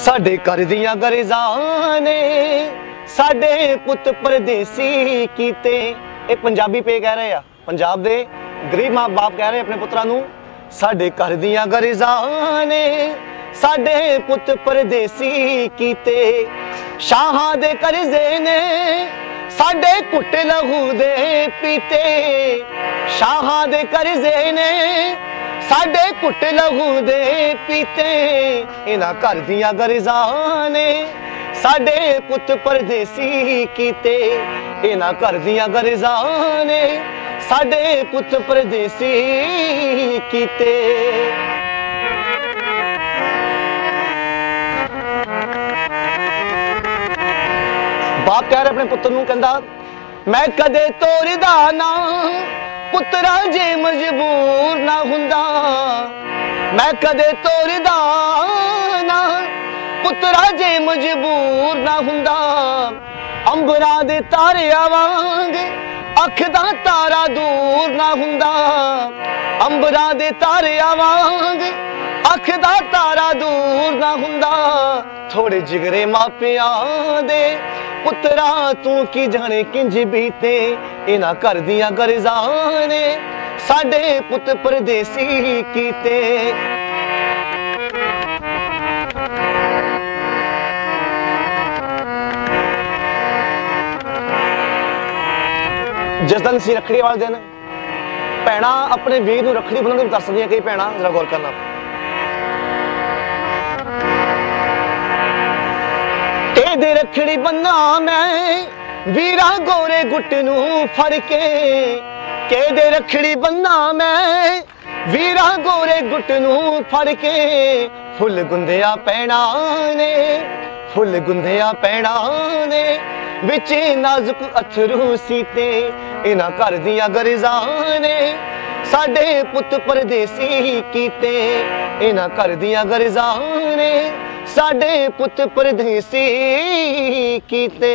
साडे घर दियां गरजां ने साडे पुत परदेसी कीते। ये पंजाबी पे कह रहे आ, पंजाब दे गरीब मां बाप कह रहे अपने पुत्रां नूं, साडे घर दियां गरजां ने साडे पुत परदेसी कीते। शाहां दे करजे ने साडे घुट लहू दे पीते। शाहां दे करजे ने साडे घुट लहू दे पीते। इन्हां घर दियां गरजां ने साडे पुत परदेसी कीते। इन्हां घर दियां गरजां ने साडे पुत परदेसी कीते। बाप कह रहे अपने पुत्र नूं, कहंदा मैं कदे तोड़दा ना पुत्रा जे मजबूर ना हुंदा। मैं कदे तोड़दा ना पुत्रा जे मजबूर ना हुंदा। अंबरां दे तारियां वांग अख दा तारा दूर ना हुंदा। अंबरां दे तारियां वांग अख दा तारा दूर ना हुंदा। थोड़े जिगरे मापियां दे पुत्रा तू की जाने किंज बीते। इन्हां घर दियां गरजां ने साडे पुत परदेसी कीते। जिस दिन सी रखड़ी वाले दिन भैणां अपने वीर नूं रखड़ी बन्नण नूं दसदियां, कई भैणां जरा गौर करना। दे रखड़ी बन्ना मैं वीरा गोरे गुट नूं फड़ के। दे रखड़ी बन्ना मैं वीरा गोरे गुट नूं फड़ के। फुल गुंदिया पैणा ने फुल गुंदिया पैणा ने विच नाजुक अथरू सीते। इन्हां घर दियां गरजां ने साडे पुत परदेसी कीते। इन्हां घर दियां गरजां ने साडे पुत परदेसी कीते।